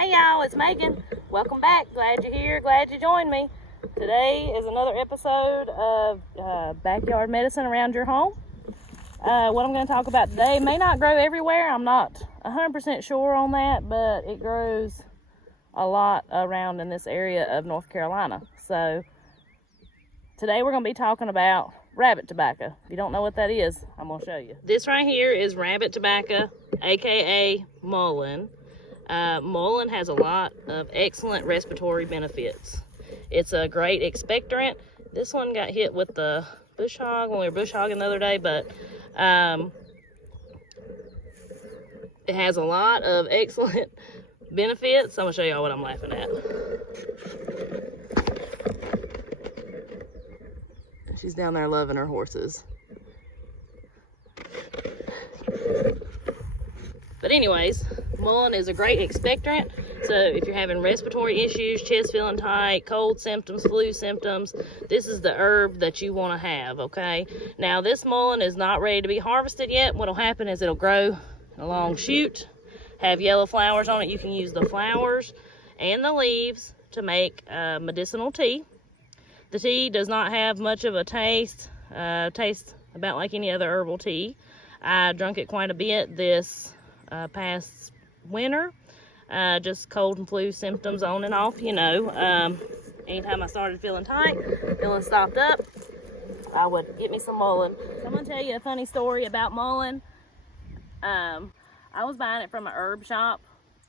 Hey y'all, it's Megan. Welcome back. Glad you're here. Glad you joined me. Today is another episode of backyard medicine around your home. What I'm going to talk about today may not grow everywhere. I'm not 100% sure on that, but it grows a lot around in this area of North Carolina. So today we're going to be talking about rabbit tobacco. If you don't know what that is, I'm going to show you. This right here is rabbit tobacco, aka Mullen. Mullen has a lot of excellent respiratory benefits. It's a great expectorant. This one got hit with the bush hog when we were bush hogging the other day, but it has a lot of excellent benefits. I'm gonna show y'all what I'm laughing at. She's down there loving her horses. But anyways, Mullen is a great expectorant. So if you're having respiratory issues, chest feeling tight, cold symptoms, flu symptoms, this is the herb that you want to have, okay? Now this Mullen is not ready to be harvested yet. What'll happen is it'll grow a long shoot, have yellow flowers on it. You can use the flowers and the leaves to make medicinal tea. The tea does not have much of a taste, tastes about like any other herbal tea. I drank it quite a bit this past winter, just cold and flu symptoms on and off, you know. Anytime I started feeling tight, feeling stopped up, I would get me some Mullen. So I'm gonna tell you a funny story about Mullen. I was buying it from an herb shop,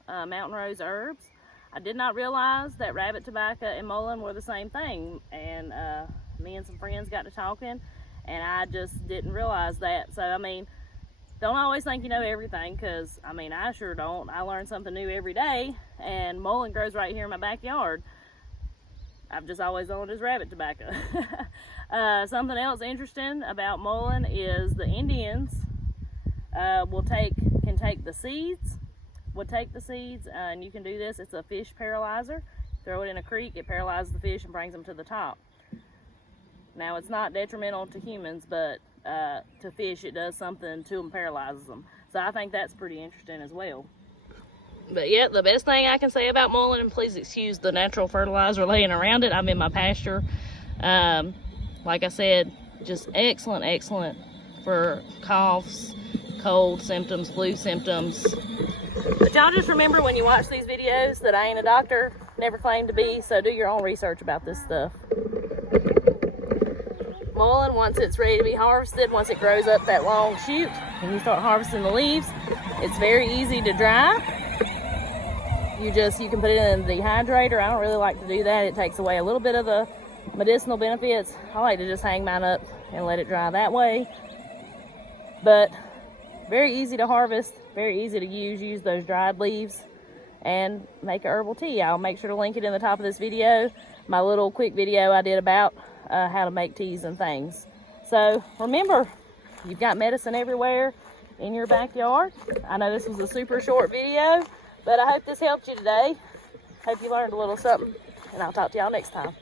Mountain Rose Herbs. I did not realize that rabbit tobacco and Mullen were the same thing, and me and some friends got to talking, and I just didn't realize that. So I mean, don't always think you know everything, because I mean, I sure don't. I learn something new every day, and Mullen grows right here in my backyard. I've just always known it as rabbit tobacco. Something else interesting about Mullen is the Indians can take the seeds, and you can do this. It's a fish paralyzer. Throw it in a creek, it paralyzes the fish and brings them to the top. Now, it's not detrimental to humans, but to fish, it does something to them, paralyzes them. So I think that's pretty interesting as well. But yeah, the best thing I can say about Mullen, and please excuse the natural fertilizer laying around it. I'm in my pasture. Like I said, just excellent for coughs, cold symptoms, flu symptoms. But y'all just remember when you watch these videos that I ain't a doctor, never claimed to be, so do your own research about this stuff. Mullen, once it's ready to be harvested, once it grows up that long shoot and you start harvesting the leaves, it's very easy to dry. You can put it in the dehydrator. I don't really like to do that. It takes away a little bit of the medicinal benefits. I like to just hang mine up and let it dry that way. But very easy to harvest, very easy to use those dried leaves and make a herbal tea. I'll make sure to link it in the top of this video, my little quick video I did about how to make teas and things. So remember, you've got medicine everywhere in your backyard. I know this was a super short video, but I hope this helped you today. Hope you learned a little something, and I'll talk to y'all next time.